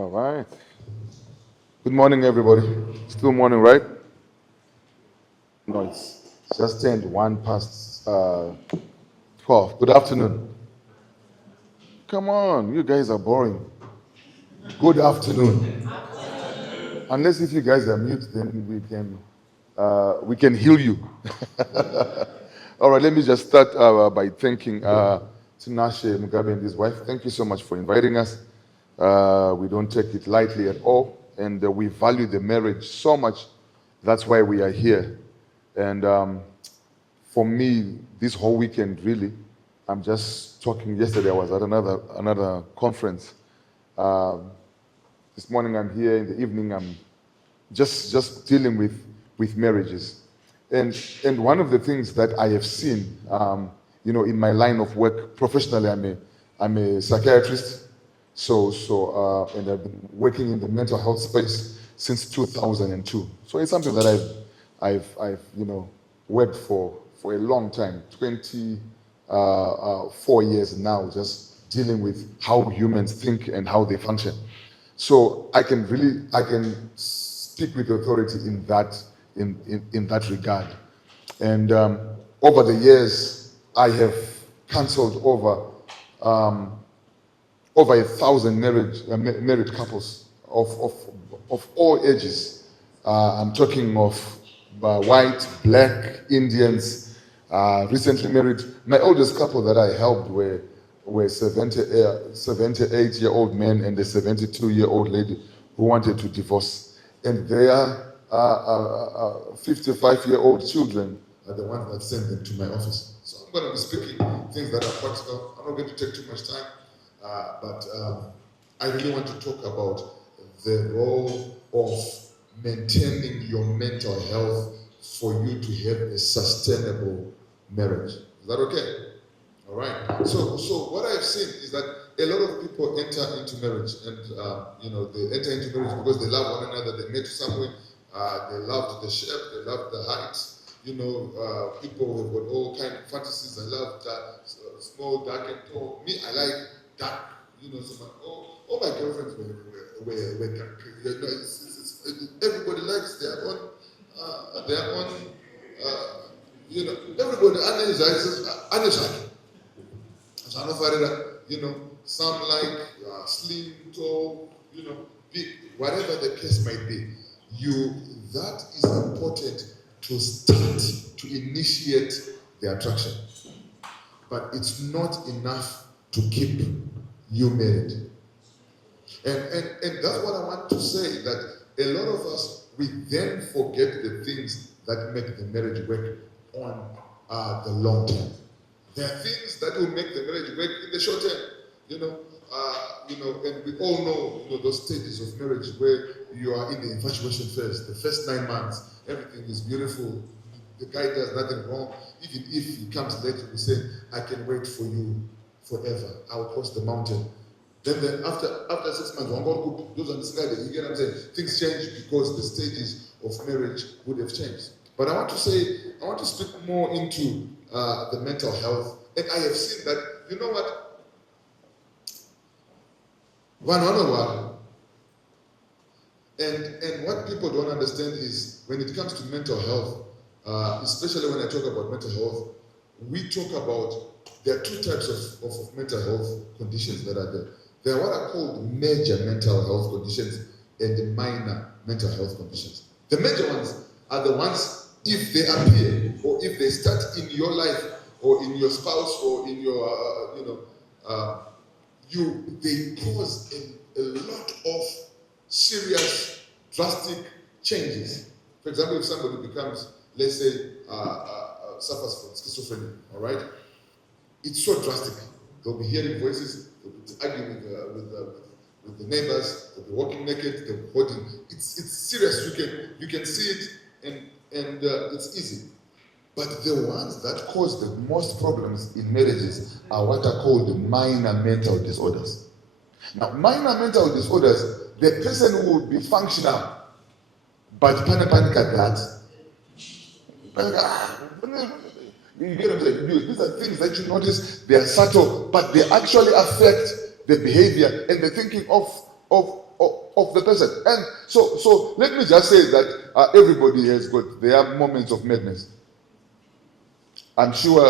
All right. Good morning, everybody. Still morning, right? No, it's just turned 12. Good afternoon. Come on, you guys are boring. Good afternoon. Unless if you guys are mute, then we can heal you. All right, let me just start by thanking Tinashe Mugabe and his wife. Thank you so much for inviting us. We don't take it lightly at all, and we value the marriage so much. That's why we are here. And for me, this whole weekend, really, I'm just talking. Yesterday, I was at another conference. This morning, I'm here. In the evening, I'm just dealing with marriages. And one of the things that I have seen, in my line of work professionally, I'm a psychiatrist. And I've been working in the mental health space since 2002. So it's something that I've worked for a long time, 24 years now, just dealing with how humans think and how they function. So I can speak with authority in that regard. And over the years, I have counseled over 1,000 married couples of all ages. I'm talking of white, black, Indians, recently married. My oldest couple that I helped were 78-year-old men and a 72-year-old lady who wanted to divorce. And their 55-year-old children are the ones that sent them to my office. So I'm going to be speaking things that are practical. I'm not going to take too much time. But I really want to talk about the role of maintaining your mental health for you to have a sustainable marriage. Is that okay? All right. So what I've seen is that a lot of people enter into marriage, and they enter into marriage because they love one another. They met somewhere. They loved the shape. They loved the height. People have got all kind of fantasies. I love that small, dark, and tall. Me, I like dark. All my girlfriends were dark. Everybody likes their own. Everybody energized. Some like slim, tall, big, whatever the case might be. That is important to start, to initiate the attraction. But it's not enough to keep you married. And that's what I want to say, that a lot of us, we then forget the things that make the marriage work on the long term. There are things that will make the marriage work in the short term, and we all know, those stages of marriage where you are in the infatuation phase. The first 9 months, everything is beautiful. The guy does nothing wrong. Even if he comes late, he will say, I can wait for you forever. I will cross the mountain. Then after 6 months, those understand it. You get what I'm saying? Things change because the stages of marriage would have changed. But I want to speak more into the mental health. And I have seen that, you know what? One. And what people don't understand is when it comes to mental health, especially when I talk about mental health, we talk about, there are two types of mental health conditions that are there. There are what are called major mental health conditions and minor mental health conditions. The major ones are the ones, if they appear or if they start in your life or in your spouse or in your, they cause a lot of serious, drastic changes. For example, if somebody becomes, let's say, suffers from schizophrenia, all right? It's so drastic. They'll be hearing voices, they'll be arguing with the neighbors, they'll be walking naked, they'll be holding. It's serious. You can see it, and it's easy. But the ones that cause the most problems in marriages are what are called minor mental disorders. Now, minor mental disorders, the person will be functional, but panic at that. You get what I'm saying? These are things that you notice, they are subtle, but they actually affect the behavior and the thinking of of the person. And so let me just say that everybody has got their moments of madness. I'm sure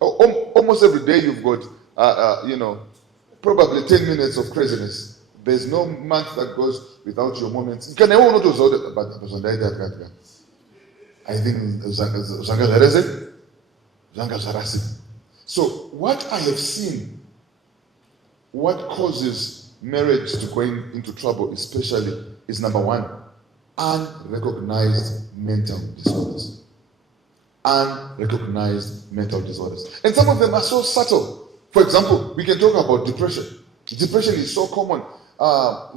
almost every day you've got probably 10 minutes of craziness. There's no month that goes without your moments. You can never know those other, but I think so what I have seen, what causes marriage to go into trouble especially is number one, unrecognized mental disorders. Unrecognized mental disorders. And some of them are so subtle. For example, we can talk about depression. Depression is so common. I'll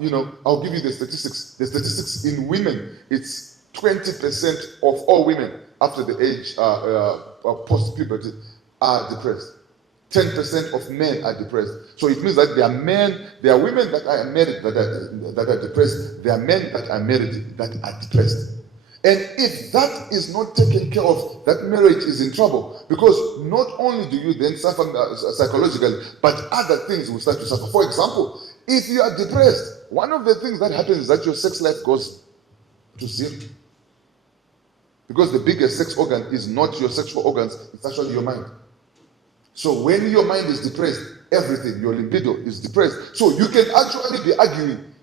give you the statistics. The statistics in women, it's 20% of all women after the age post-puberty are depressed. 10% of men are depressed. So it means that there are women that are married that are depressed. There are men that are married that are depressed. And if that is not taken care of, that marriage is in trouble. Because not only do you then suffer psychologically, but other things will start to suffer. For example, if you are depressed, one of the things that happens is that your sex life goes to zero. Because the biggest sex organ is not your sexual organs, it's actually your mind. So when your mind is depressed, everything, your libido is depressed. So you can actually be arguing,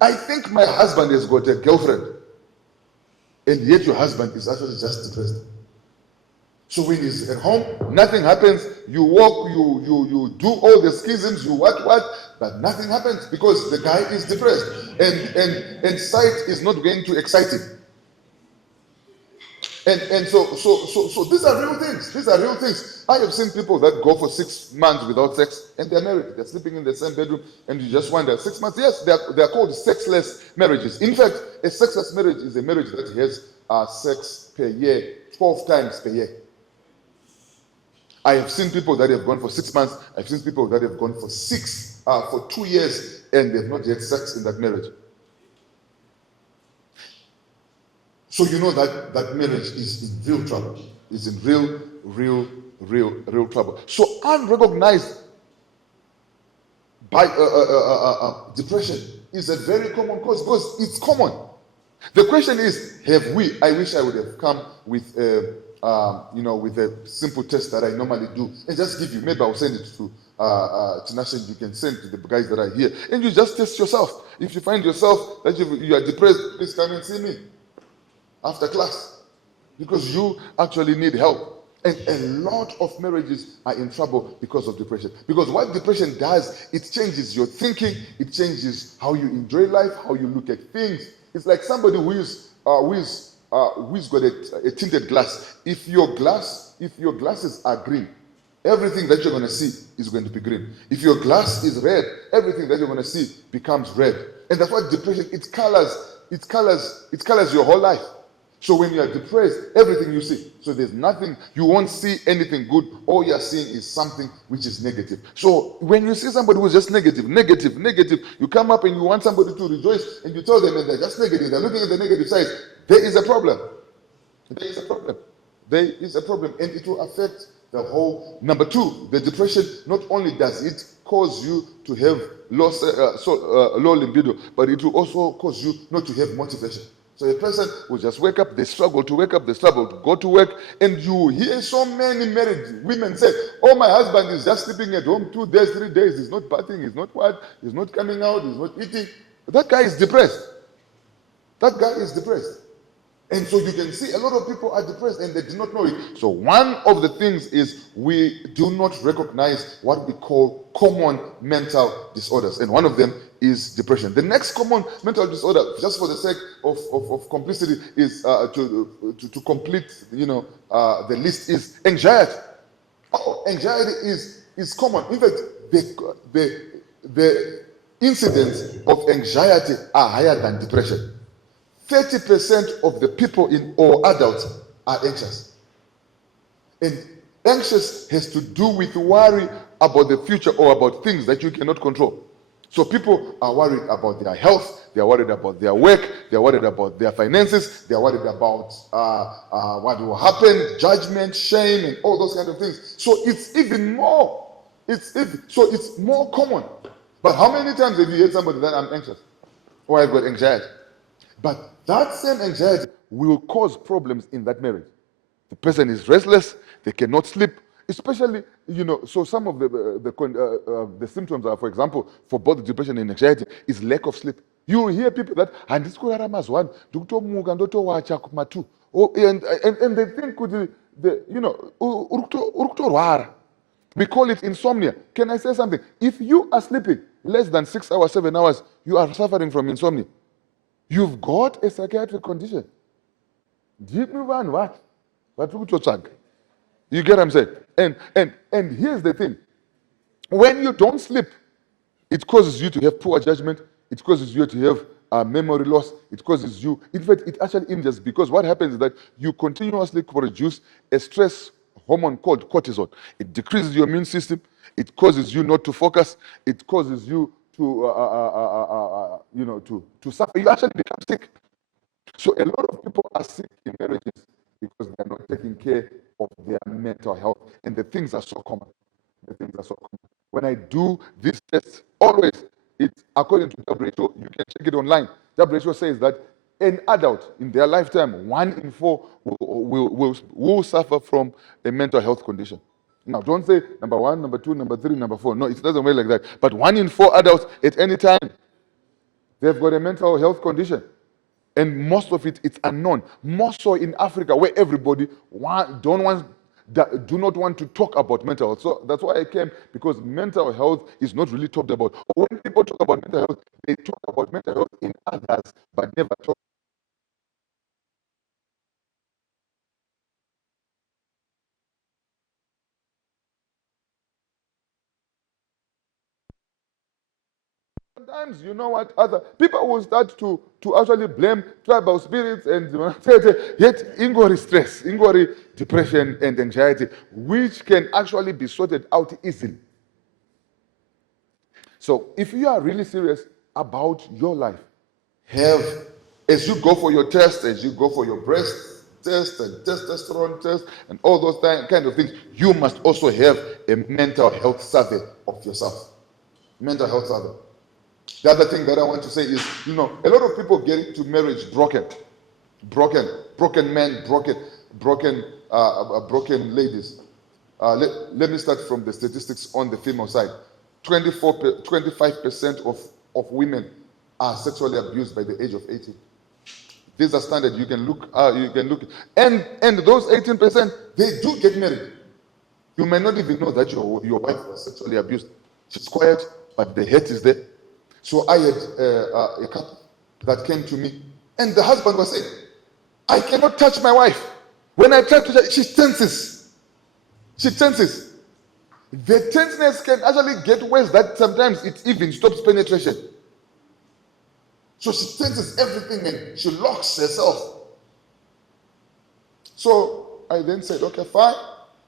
I think my husband has got a girlfriend. And yet your husband is actually just depressed. So when he's at home, nothing happens. You walk, you do all the schisms, you what, but nothing happens because the guy is depressed. And sight is not going to excite him. And so these are real things. These are real things. I have seen people that go for 6 months without sex and they're married. They're sleeping in the same bedroom and you just wonder, 6 months? Yes, they're called sexless marriages. In fact, a sexless marriage is a marriage that has sex per year, 12 times per year. I have seen people that have gone for 6 months. I've seen people that have gone for 2 years and they've not had sex in that marriage. So you know that marriage is in real trouble. It's in real trouble. So unrecognized by depression is a very common cause because it's common. The question is, I wish I would have come with with a simple test that I normally do and just give you. Maybe I'll send it to Nasha. You can send to the guys that are here, and you just test yourself. If you find yourself that you are depressed, please come and see me after class, because you actually need help. And a lot of marriages are in trouble because of depression. Because what depression does, it changes your thinking, it changes how you enjoy life, how you look at things. It's like somebody who's got a tinted glass. If your glasses are green, everything that you're going to see is going to be green. If your glass is red, everything that you're going to see becomes red. And that's what depression, it colors your whole life. So when you are depressed, everything you see. So there's nothing, you won't see anything good. All you're seeing is something which is negative. So when you see somebody who's just negative, you come up and you want somebody to rejoice and you tell them and they're just negative, they're looking at the negative side. There is a problem. There is a problem. And it will affect the whole. Number two, the depression, not only does it cause you to have low libido, but it will also cause you not to have motivation. So a person will just wake up, they struggle to wake up, they struggle to go to work, and you hear so many married women say, oh, my husband is just sleeping at home 2 days, 3 days, he's not bathing, he's not coming out, he's not eating. That guy is depressed. And so you can see a lot of people are depressed and they do not know it. So one of the things is we do not recognize what we call common mental disorders. And one of them is depression. The next common mental disorder, just for the sake of complicity, is to complete the list, is anxiety. Anxiety is common. In fact, the incidence of anxiety are higher than depression. 30% of the people or adults are anxious. And anxious has to do with worry about the future or about things that you cannot control. So people are worried about their health, they are worried about their work, they are worried about their finances, they are worried about what will happen, judgment, shame, and all those kind of things. So it's more common. But how many times have you heard somebody that I'm anxious or I've got anxiety? But that same anxiety will cause problems in that marriage. The person is restless, they cannot sleep, especially, so some of the symptoms are, for example, for both depression and anxiety, is lack of sleep. You hear people that, handisikurara mazuva ano, ndikutomuka ndotowacha kuma2. And they think kuti uri kutorwara. We call it insomnia. Can I say something? If you are sleeping less than 6 hours, 7 hours, you are suffering from insomnia. You've got a psychiatric condition. You get what I'm saying? And here's the thing. When you don't sleep, it causes you to have poor judgment. It causes you to have memory loss. It causes you, in fact, it actually injures, because what happens is that you continuously produce a stress hormone called cortisol. It decreases your immune system. It causes you not to focus. It causes you to, to suffer. You actually become sick. So a lot of people are sick in marriages because they are not taking care of their mental health. And the things are so common. When I do this test, always, it's according to WHO. You can check it online. WHO says that an adult in their lifetime, 1 in 4 will suffer from a mental health condition. Now, don't say number 1, number 2, number 3, number 4. No, it doesn't work like that. But 1 in 4 adults at any time, they've got a mental health condition. And most of it's unknown. More so in Africa, where everybody do not want to talk about mental health. So that's why I came, because mental health is not really talked about. When people talk about mental health, they talk about mental health in others, but never talk. Sometimes, you know what, other people will start to actually blame tribal spirits and yet ingory stress, ingory depression and anxiety, which can actually be sorted out easily. So if you are really serious about your life, as you go for your test, as you go for your breast test and testosterone test and all those kind of things, you must also have a mental health survey of yourself. Mental health survey. The other thing that I want to say is, a lot of people get into marriage broken men, broken ladies. Let me start from the statistics on the female side. 25% of women are sexually abused by the age of 18. These are standard. You can look. And those 18%, they do get married. You may not even know that your wife was sexually abused. She's quiet, but the hate is there. So I had a couple that came to me, and the husband was saying, "I cannot touch my wife. When I try to touch, she tenses. She tenses." The tenseness can actually get worse, that sometimes it even stops penetration. So she tenses everything and she locks herself. So I then said, okay, fine,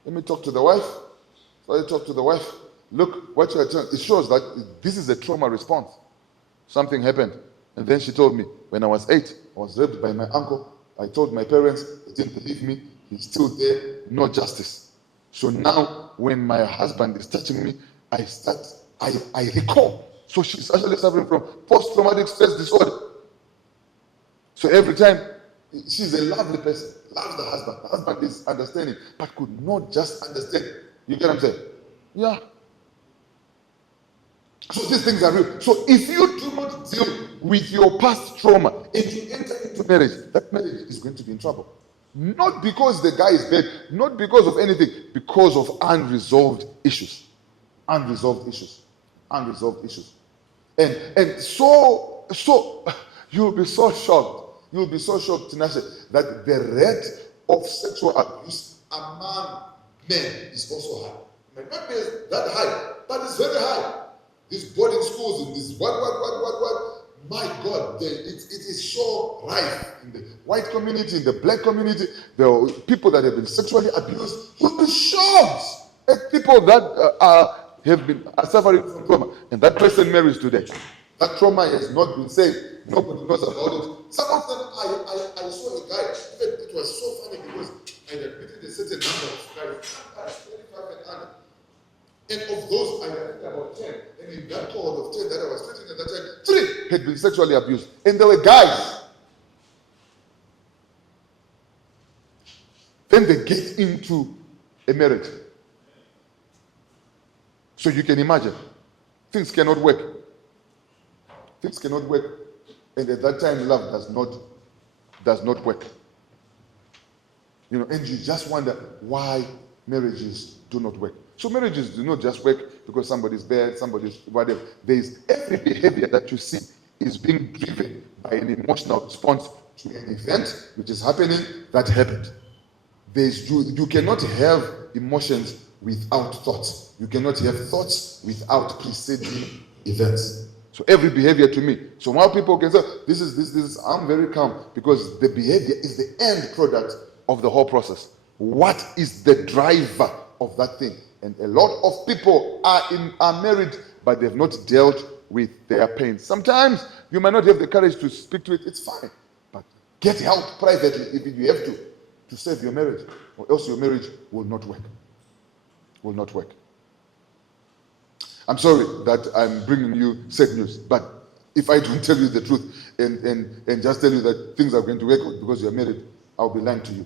let me talk to the wife. So I talked to the wife. Look, what you are telling, it shows that this is a trauma response. Something happened. And then she told me, when I was 8, I was raped by my uncle. I told my parents, they didn't believe me. He's still there, no justice. So now, when my husband is touching me, I recall. So she's actually suffering from post-traumatic stress disorder. So every time, she's a lovely person, loves the husband. The husband is understanding, but could not just understand. You get what I'm saying? Yeah. So these things are real. So if you do not deal with your past trauma and you enter into marriage, that marriage is going to be in trouble. Not because the guy is bad, not because of anything, because of unresolved issues. Unresolved issues. And so you'll be so shocked. You'll be so shocked, Tinashe, that the rate of sexual abuse among men is also high. It might not be that high, but it's very high. These boarding schools and this what. My God, it is so rife in the white community, in the black community. There are people that have been sexually abused. You'll be shocked at people that are suffering from trauma. And that person marries today. That trauma has not been saved. Nobody knows about it. Some of them, I saw a guy. It was so funny because I had admitted a certain number of guys, 25 and under. And of those, I had about 10. And in that cohort of 10 that I was treating at that time, 3 had been sexually abused. And they were guys. Then they get into a marriage. So you can imagine, things cannot work. Things cannot work. And at that time, love does not work. And you just wonder why marriages do not work. So marriages do not just work because somebody's bad, somebody's whatever. There is every behavior that you see is being driven by an emotional response to an event which is happening that happened. You cannot have emotions without thoughts. You cannot have thoughts without preceding events. So every behavior to me. So while people can say, this is, I'm very calm because the behavior is the end product of the whole process. What is the driver of that thing? And a lot of people are married, but they've not dealt with their pain. Sometimes you might not have the courage to speak to it. It's fine. But get help privately if you have to save your marriage, or else your marriage will not work. Will not work. I'm sorry that I'm bringing you sad news, but if I don't tell you the truth and just tell you that things are going to work out because you're married, I'll be lying to you.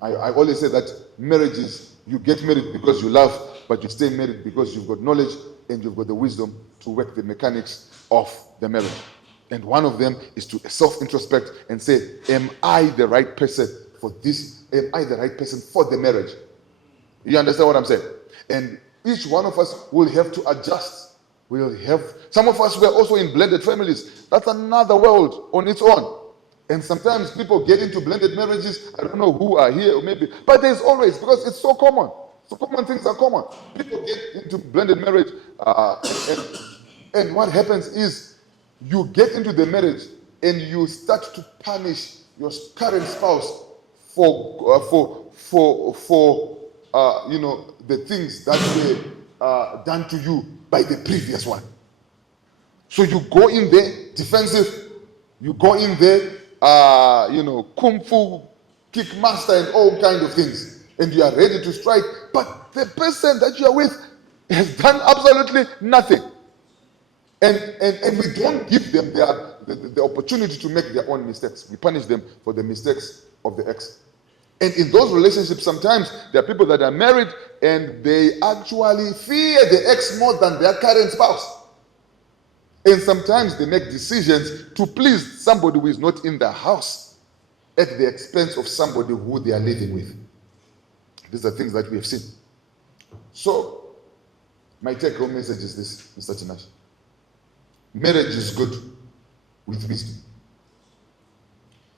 I always say that marriages, you get married because you love, but you stay married because you've got knowledge and you've got the wisdom to work the mechanics of the marriage. And one of them is to self-introspect and say, am I the right person for this? Am I the right person for the marriage? You understand what I'm saying? And each one of us will have to adjust. Some of us were also in blended families. That's another world on its own. And sometimes people get into blended marriages. I don't know who are here or maybe, but there's always, because it's so common. So common things are common. People get into blended marriage, and what happens is you get into the marriage and you start to punish your current spouse for the things that were done to you by the previous one. So you go in there defensive, you go in there, kung fu, kick master and all kind of things, and you are ready to strike, but the person that you are with has done absolutely nothing. And we don't give them the opportunity to make their own mistakes. We punish them for the mistakes of the ex. And in those relationships, sometimes there are people that are married and they actually fear the ex more than their current spouse. And sometimes they make decisions to please somebody who is not in the house at the expense of somebody who they are living with. These are things that we have seen. So, my take-home message is this, Mr. Tinashe. Marriage is good with wisdom.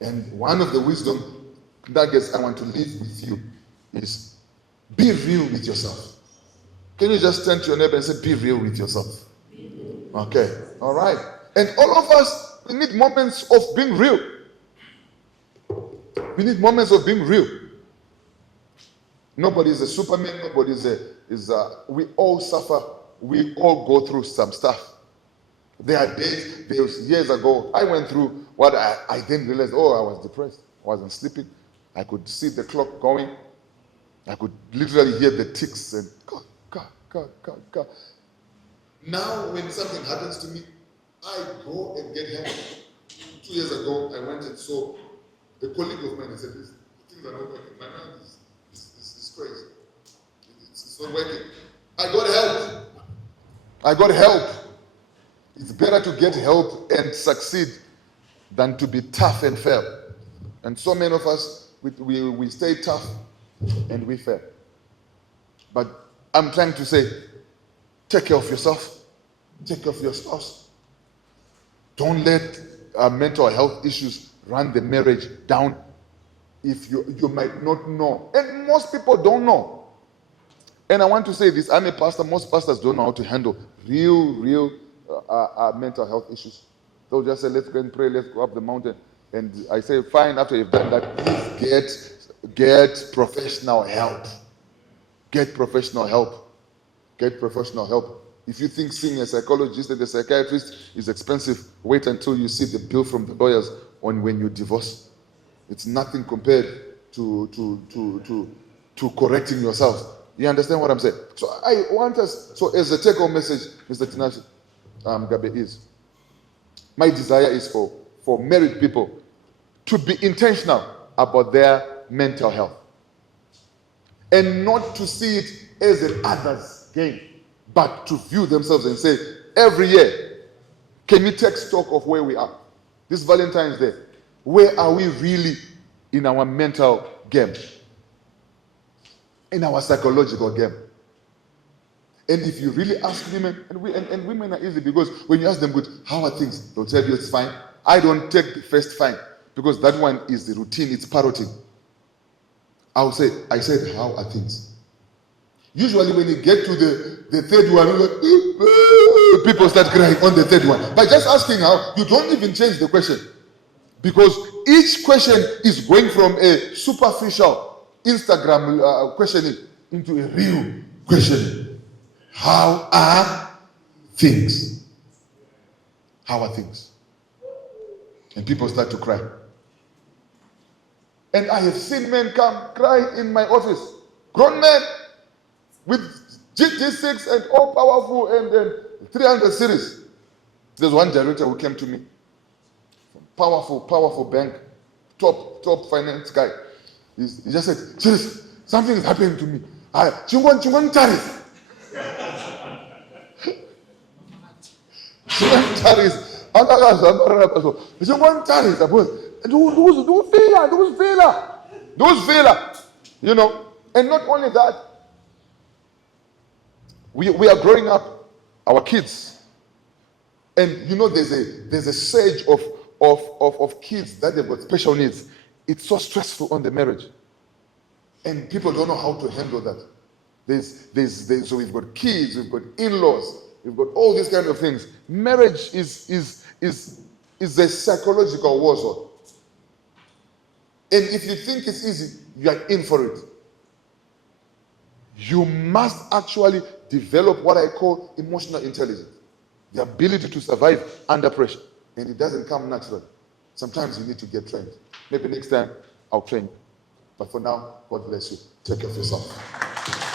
And one of the wisdom nuggets I want to leave with you is be real with yourself. Can you just turn to your neighbor and say, be real with yourself? Okay, all right. And all of us, we need moments of being real. We need moments of being real. Nobody is a superman. Nobody we all suffer. We all go through some stuff. There are days, there was years ago, I went through what I then realized, I was depressed. I wasn't sleeping. I could see the clock going. I could literally hear the ticks and God. Now, when something happens to me, I go and get help. 2 years ago, I went and saw a colleague of mine and said, things are not working. My mind is crazy. It's not working. I got help. It's better to get help and succeed than to be tough and fail. And so many of us, we stay tough and we fail. But I'm trying to say, take care of yourself. Take care of your spouse. Don't let mental health issues run the marriage down if you might not know. And most people don't know. And I want to say this, I'm a pastor, most pastors don't know how to handle real mental health issues. They'll just say, let's go and pray, let's go up the mountain. And I say, fine, after you've done that, please get professional help. Get professional help. Get professional help. If you think seeing a psychologist and a psychiatrist is expensive, wait until you see the bill from the lawyers on when you divorce. It's nothing compared to correcting yourself. You understand what I'm saying? So I want us, so as a take-home message, Mr. Tinashe Gabe, is, my desire is for married people to be intentional about their mental health and not to see it as an others game, but to view themselves and say, every year, can we take stock of where we are? This Valentine's Day, where are we really in our mental game? In our psychological game? And if you really ask women, and women are easy, because when you ask them, good, how are things? They'll tell you it's fine. I don't take the first fine, because that one is the routine, it's parroting. I said, how are things? Usually when you get to the third one, people start crying on the third one. By just asking how, you don't even change the question. Because each question is going from a superficial Instagram questioning into a real questioning. How are things? How are things? And people start to cry. And I have seen men come cry in my office. Grown men with GT6 and all powerful and 300 series. There's one director who came to me. Powerful bank, top finance guy. He just said, Chirisa, something is happening to me. Chingon tariff. Chingon tariff. Chingon tariff. Those failure. You know, and not only that, we are growing up, our kids, and you know there's a surge of kids that they've got special needs. It's so stressful on the marriage, and people don't know how to handle that. So we've got kids, we've got in-laws, we've got all these kind of things. Marriage is a psychological war zone, and if you think it's easy, you are in for it. You must actually develop what I call emotional intelligence, the ability to survive under pressure. And it doesn't come naturally. Sometimes you need to get trained. Maybe next time I'll train you. But for now, God bless you. Take care of yourself.